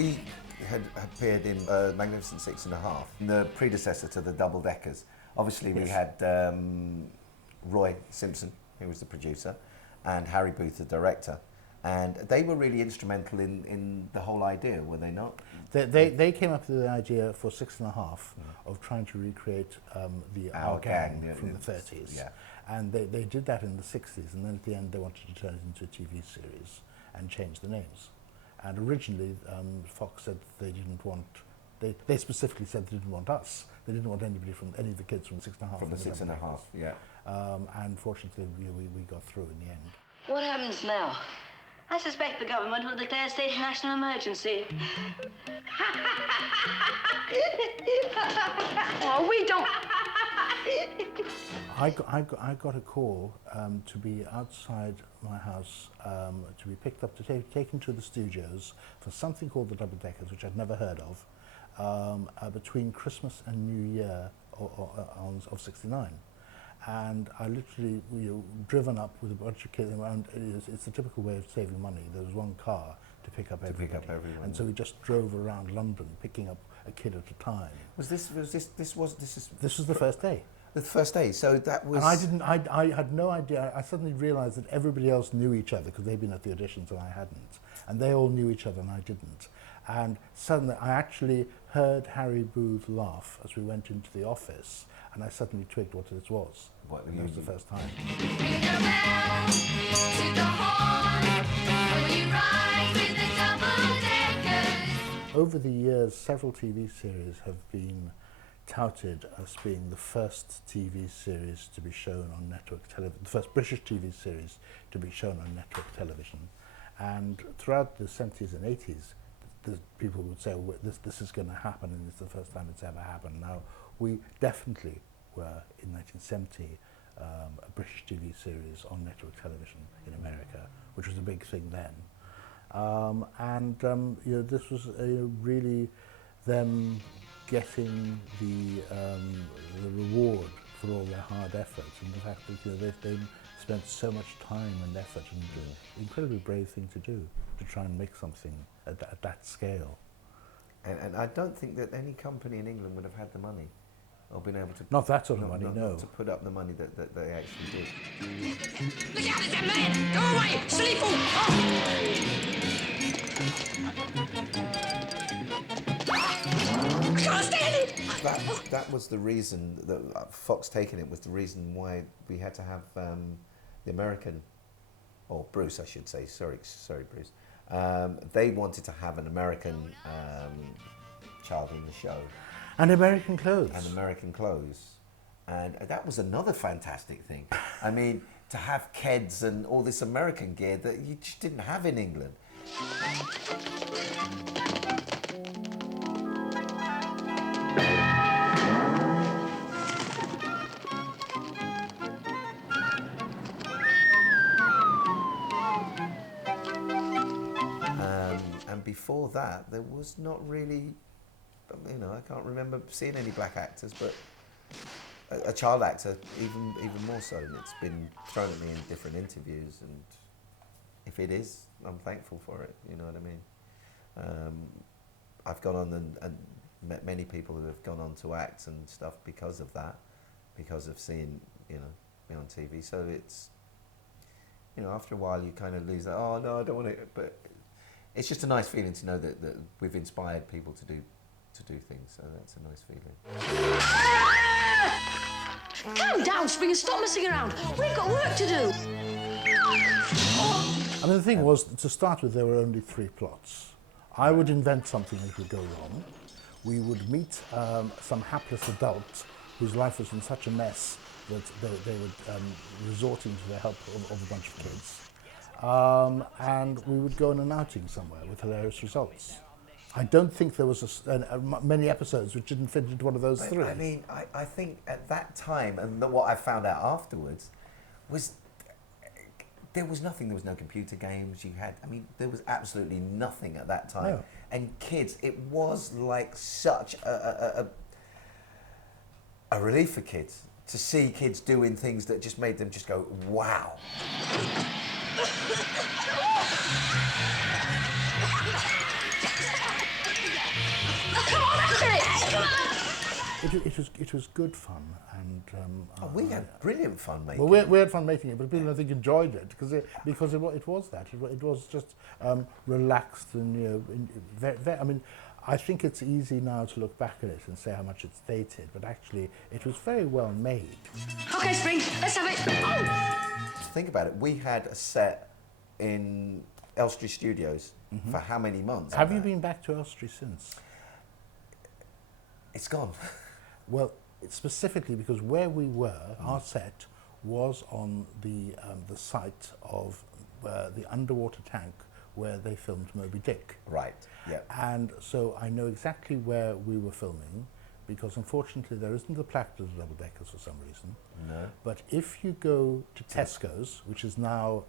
We had appeared in Magnificent Six and a Half, the predecessor to the double deckers. Obviously, we had Roy Simpson, who was the producer, and Harry Booth, the director. And they were really instrumental in the whole idea, were they not? They came up with the idea for Six and a Half of trying to recreate Our Gang from the 30s. Yeah. And they did that in the 60s, and then at the end they wanted to turn it into a TV series and change the names. And originally Fox said they didn't want, they specifically said they didn't want us. They didn't want anybody from any of the kids from Six and a Half. From the Six and a Half, yeah. And fortunately we got through in the end. What happens now? I suspect the government will declare a state of national emergency. Oh, we don't. I got a call to be outside my house, to be picked up, taken to the studios for something called the Double Deckers, which I'd never heard of, between Christmas and New Year of '69. And I literally driven up with a bunch of kids, and it's the typical way of saving money. There was one car to pick up everybody. And so we just drove around London, picking up a kid at a time. This was the first day. The first day, so that was... And I had no idea. I suddenly realised that everybody else knew each other because they'd been at the auditions and I hadn't. And they all knew each other and I didn't. And suddenly I actually heard Harry Booth laugh as we went into the office, and I suddenly twigged what this was. It was the first time. Ring a bell to the horn, when you ride with the double-deckers. Over the years, several TV series have been touted as being the first TV series to be shown on network television, the first British TV series to be shown on network television. And throughout the 70s and 80s, people would say, well, this is going to happen, and it's the first time it's ever happened. Now, we definitely were, in 1970, a British TV series on network television in America, which was a big thing then. This was really them getting the reward for all their hard effort, and the fact that they spent so much time and effort, and incredibly brave thing to do, to try and make something at that scale. And I don't think that any company in England would have had the money, or been able to... Not that sort of money, no. To put up the money that they actually did. Look out, there's that man! Go away! Silly fool! Oh. I can't stand it! That was the reason, that Fox taking it was the reason why we had to have the American, or Bruce I should say, sorry Bruce. They wanted to have an American child in the show. And American clothes. And that was another fantastic thing. I mean, to have kids and all this American gear that you just didn't have in England. And before that, there was not really, I can't remember seeing any black actors, but a child actor, even more so. And it's been thrown at me in different interviews, and if it is, I'm thankful for it, you know what I mean? I've gone on and met many people who have gone on to act and stuff because of that, because of seeing, me on TV. So it's, after a while you kind of lose that, oh no, I don't want it, but it's just a nice feeling to know that we've inspired people to do things, so that's a nice feeling. Calm down, Springer, stop messing around. We've got work to do. I mean, the thing was, to start with, there were only 3 plots. I would invent something that would go wrong. We would meet some hapless adult whose life was in such a mess that they would resort into the help of a bunch of kids. And we would go on an outing somewhere with hilarious results. I don't think there was many episodes which didn't fit into one of those 3. I mean, I think at that time, and what I found out afterwards, was there was nothing. There was no computer games. There was absolutely nothing at that time. No. And kids, it was like such a relief for kids to see kids doing things that just made them just go, wow. It was good fun, and We had brilliant fun making well, it. we had fun making it, but people I think enjoyed it because it was that it was just relaxed and I mean, I think it's easy now to look back at it and say how much it's dated, but actually it was very well made. Okay, Spring, let's have it. Think about it. We had a set in Elstree Studios for how many months? Have you been back to Elstree since? It's gone. Well, specifically because where we were, our set was on the site of the underwater tank where they filmed Moby Dick. Right. Yeah. And so I know exactly where we were filming, because unfortunately there isn't a plaque to the double deckers for some reason. No. But if you go to Tesco's, which is now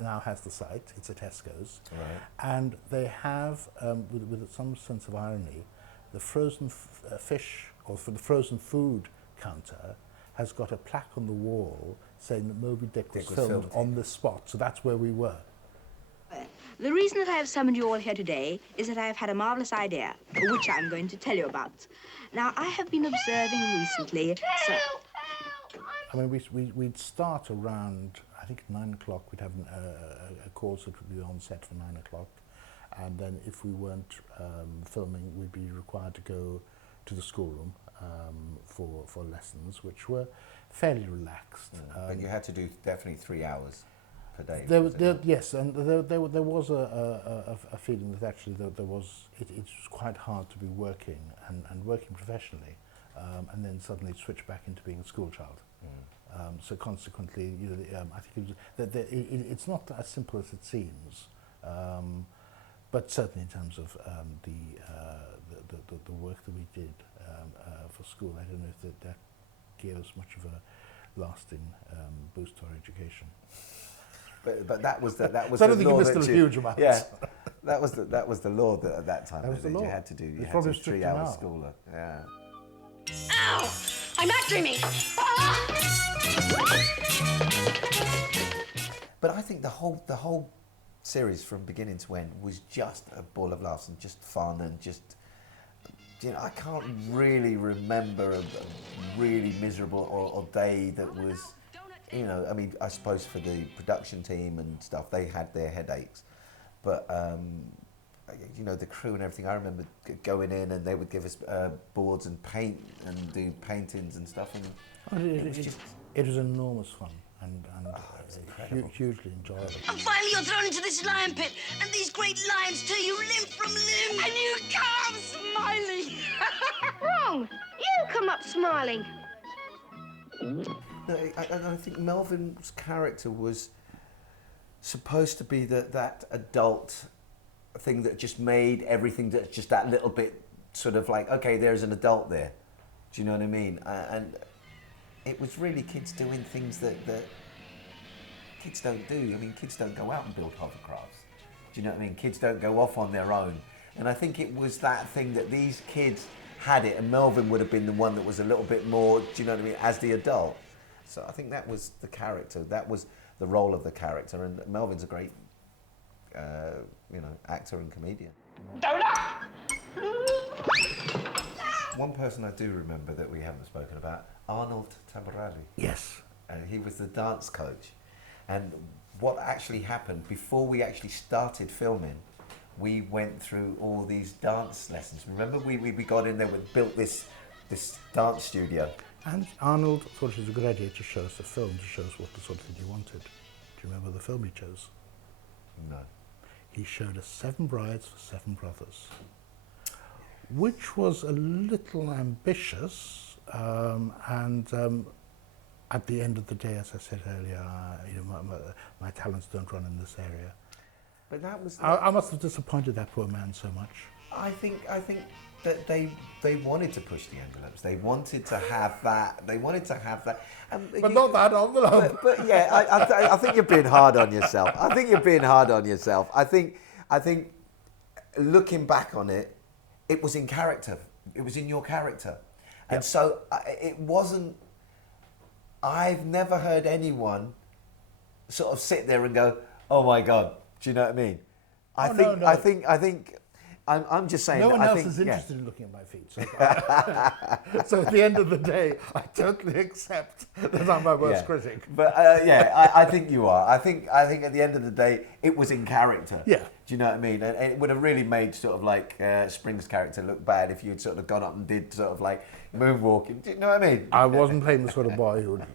now has the site, it's a Tesco's, Right. and they have, with some sense of irony, the frozen fish, or for the frozen food counter, has got a plaque on the wall saying that Moby Dick was filmed on this spot. So that's where we were. The reason that I have summoned you all here today is that I have had a marvelous idea, which I'm going to tell you about. Now, I have been observing recently... I mean, we'd start around, I think, 9 o'clock. We'd have a course that would be on set for 9 o'clock. And then if we weren't filming, we'd be required to go to the schoolroom for lessons, which were fairly relaxed. But you had to do definitely 3 hours per day. Yes, and there was a feeling that actually it was quite hard to be working and working professionally, and then suddenly switch back into being a school child. So consequently, I think it's not as simple as it seems, but certainly in terms of the work that we did for school, I don't know if that gave us much of a lasting boost to our education. But that was the So I don't the think you law missed that a huge amount. Yeah, that was the law that at that time. That was the law. You had to do. You It's had probably to do stricter 3 hours now. school. Yeah. Ow! I'm not dreaming. Ah! But I think the whole series from beginning to end was just a ball of laughs and just fun and just. I can't really remember a really miserable or day that was. I mean, I suppose for the production team and stuff, they had their headaches, but the crew and everything. I remember going in and they would give us boards and paint and do paintings and stuff, and it was enormous fun and was incredible. hugely enjoyable. And finally you're thrown into this lion pit, and these great lions tear you limb from limb. And you come smiling. Wrong! You come up smiling. No, I think Melvin's character was supposed to be that adult thing that just made everything that's just that little bit sort of like, okay, there's an adult there. Do you know what I mean? And it was really kids doing things that kids don't do. I mean, kids don't go out and build hovercrafts. Do you know what I mean? Kids don't go off on their own. And I think it was that thing that these kids had it, and Melvin would have been the one that was a little bit more, do you know what I mean, as the adult. So I think that was the character, that was the role of the character, and Melvin's a great, actor and comedian. One person I do remember that we haven't spoken about, Arnold Tabarelli. Yes. And he was the dance coach. And what actually happened, before we actually started filming, we went through all these dance lessons. Remember, we got in there, we built this dance studio. And Arnold thought it was a good idea to show us the film, to show us what the sort of thing he wanted. Do you remember the film he chose? No. He showed us 7 Brides for 7 Brothers, which was a little ambitious, and at the end of the day, as I said earlier, my talents don't run in this area. But that was. I must have disappointed that poor man so much. I think that they wanted to push the envelopes. They wanted to have that. They wanted to have that. But not that envelope. But yeah, I think you're being hard on yourself. I think looking back on it, it was in character. It was in your character, and so it wasn't. I've never heard anyone sort of sit there and go, "Oh my God," do you know what I mean? I think I'm just saying. No one I else think, is yeah. interested in looking at my feet. So, so at the end of the day, I totally accept that I'm my worst critic. But I think you are. I think at the end of the day, it was in character. Yeah. Do you know what I mean? And it would have really made sort of like Spring's character look bad if you'd sort of gone up and did sort of like moonwalking. Do you know what I mean? I wasn't playing the sort of boy who would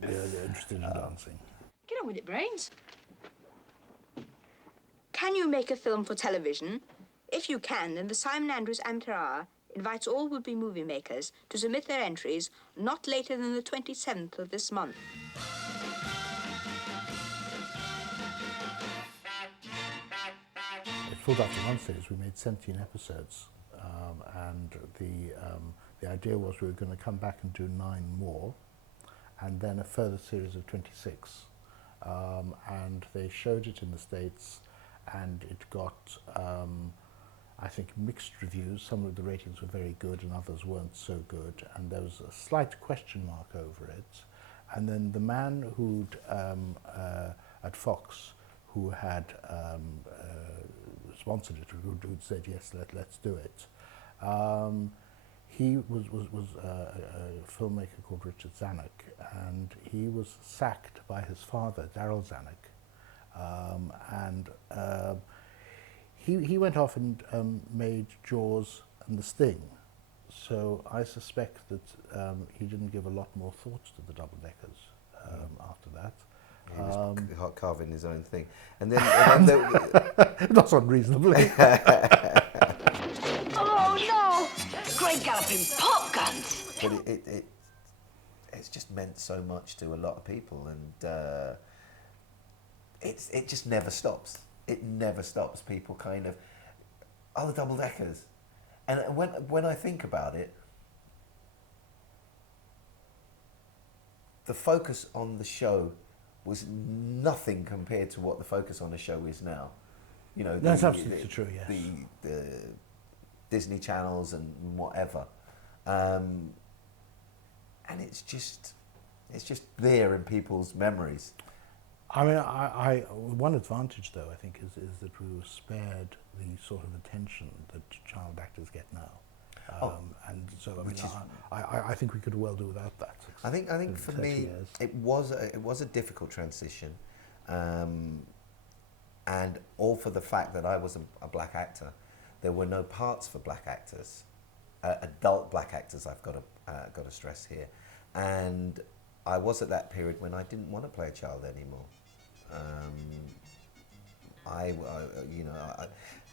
be interested in dancing. Get on with it, Brains. Can you make a film for television? If you can, then the Simon Andrews Amateur Hour invites all would-be movie makers to submit their entries not later than the 27th of this month. At Full After One series, we made 17 episodes, and the idea was we were going to come back and do 9 more, and then a further series of 26. And they showed it in the States, and it got, I think, mixed reviews. Some of the ratings were very good and others weren't so good, and there was a slight question mark over it. And then the man who'd, at Fox, who had sponsored it, who'd said, yes, let's do it, he was a filmmaker called Richard Zanuck, and he was sacked by his father, Daryl Zanuck. He went off and made Jaws and The Sting. So I suspect that he didn't give a lot more thought to the double-deckers after that. He was carving his own thing. And then Not unreasonably. Oh no! Great galloping pop guns! but it's just meant so much to a lot of people, and it just never stops. It never stops. People kind of, the double-deckers. And when I think about it, the focus on the show was nothing compared to what the focus on the show is now. You know, That's absolutely true, yes. The Disney channels and whatever. And it's just there in people's memories. I mean, one advantage, though, I think, is that we were spared the sort of attention that child actors get now. And so, I think we could well do without that. I think for me, years. it was a difficult transition, and all for the fact that I was a black actor. There were no parts for black actors, adult black actors. I've got to stress here, and I was at that period when I didn't want to play a child anymore.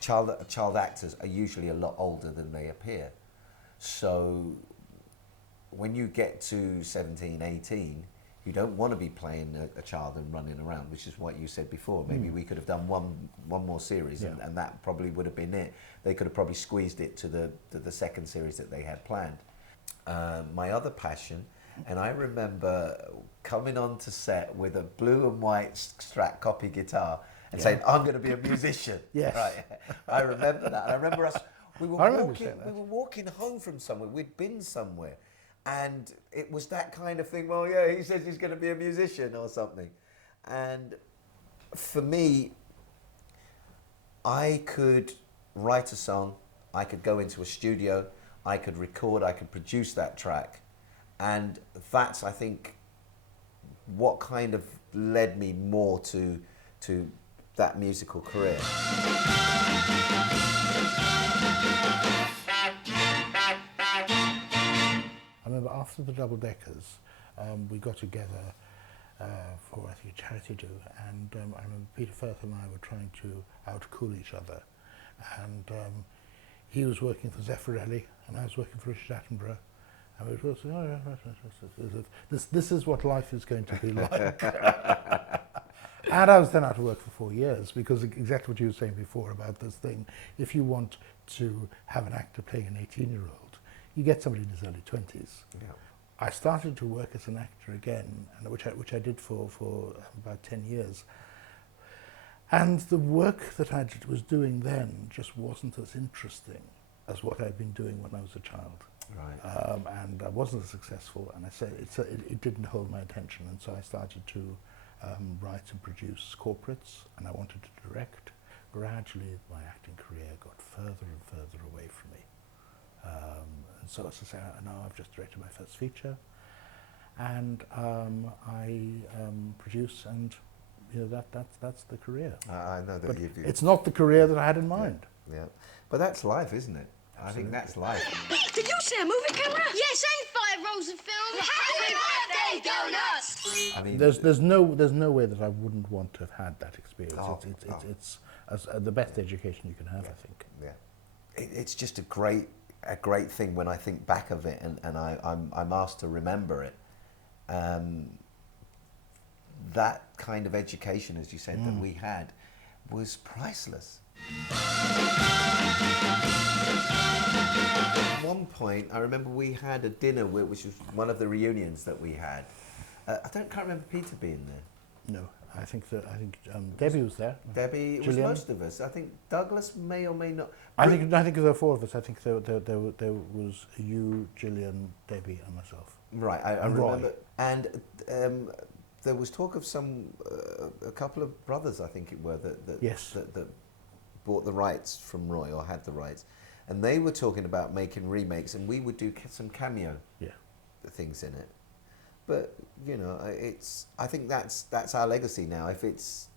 Child actors are usually a lot older than they appear. So when you get to 17, 18, you don't want to be playing a child and running around, which is what you said before. Maybe we could have done one more series, Yeah. and that probably would have been it. They could have probably squeezed it to the second series that they had planned. My other passion, and I remember coming onto set with a blue and white Strat copy guitar and saying, I'm going to be a musician. Yes. Right. I remember that. And I remember us, we were walking home from somewhere, we'd been somewhere, and it was that kind of thing, well, yeah, he says he's going to be a musician or something. And for me, I could write a song, I could go into a studio, I could record, I could produce that track. And that's, I think, what kind of led me more to that musical career. I remember after the double-deckers, we got together for, I think, a charity do, and I remember Peter Firth and I were trying to out-cool each other, and he was working for Zeffirelli, and I was working for Richard Attenborough. And we were saying, this is what life is going to be like. And I was then out of work for 4 years, because exactly what you were saying before about this thing, if you want to have an actor playing an 18-year-old, you get somebody in his early 20s. Yeah. I started to work as an actor again, and which I did for about 10 years. And the work that I was doing then just wasn't as interesting as what I'd been doing when I was a child. Right. And I wasn't as successful, and I said it didn't hold my attention, and so I started to write and produce corporates, and I wanted to direct. gradually my acting career got further and further away from me. And so as I say, now I've just directed my first feature, and I produce, and that's the career. I know that But you've... it's not the career that I had in mind. Yeah. But that's life, isn't it? I think that's life. Did you see a movie camera? Yes, and 5 rolls of film. Happy birthday, donuts! I mean, There's no way that I wouldn't want to have had that experience. It's the best education you can have, I think. yeah. It's just a great thing when I think back of it, and I'm asked to remember it. That kind of education, as you said, that we had was priceless. At one point, I remember we had a dinner, which was one of the reunions that we had. Can't remember Peter being there. No, I think Debbie was there. Debbie, it was most of us. I think Douglas may or may not. I think there were 4 of us. I think there was you, Gillian, Debbie, and myself. Right, I remember. And there was talk of a couple of brothers, I think it were, that bought the rights from Roy, or had the rights, and they were talking about making remakes, and we would do some cameo things in it. But I think that's our legacy now. If it's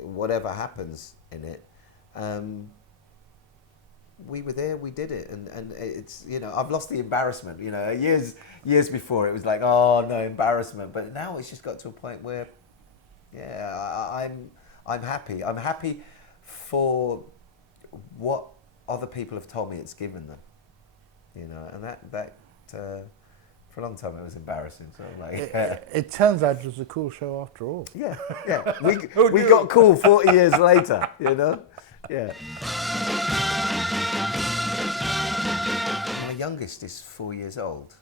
whatever happens in it, we were there, we did it, and it's I've lost the embarrassment. Years before it was like, oh no, embarrassment, but now it's just got to a point where, I'm happy. I'm happy for what other people have told me it's given them, and that for a long time it was embarrassing. So I'm like, it turns out it was a cool show after all. yeah. We got cool 40 years later, yeah. My youngest is 4 years old,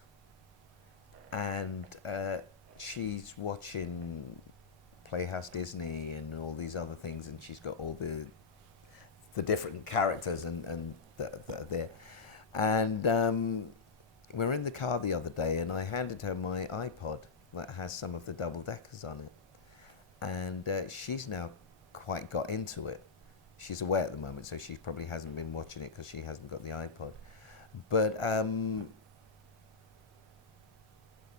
and she's watching Playhouse Disney and all these other things, and she's got all the different characters and that are there. And we were in the car the other day, and I handed her my iPod that has some of the double-deckers on it, and she's now quite got into it. She's away at the moment, so she probably hasn't been watching it because she hasn't got the iPod. But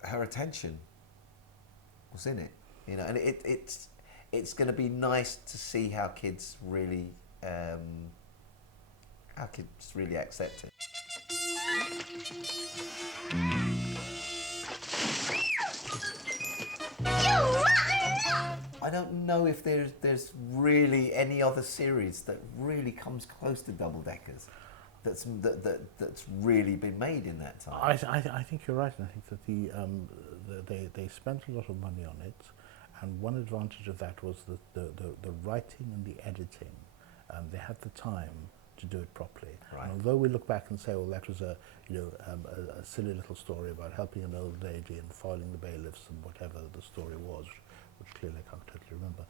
her attention was in it, and it's going to be nice to see how kids really accept it. I don't know if there's really any other series that really comes close to Double Deckers that's really been made in that time. I think you're right, and I think that they spent a lot of money on it, and one advantage of that was the writing and the editing. They had the time to do it properly. Right. And although we look back and say, well, that was a silly little story about helping an old lady and foiling the bailiffs and whatever the story was, which clearly I can't totally remember.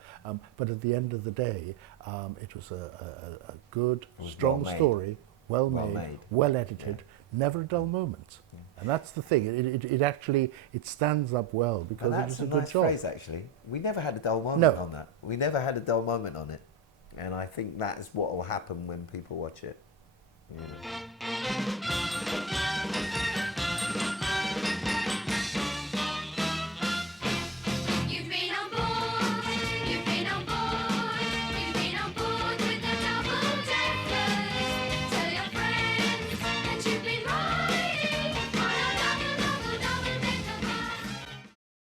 But at the end of the day, it was a good, strong story, well made, well edited, never a dull moment. And that's the thing. It actually stands up well because it was a good job. That's a nice phrase, actually. We never had a dull moment on that. We never had a dull moment on it. And I think that is what will happen when people watch it.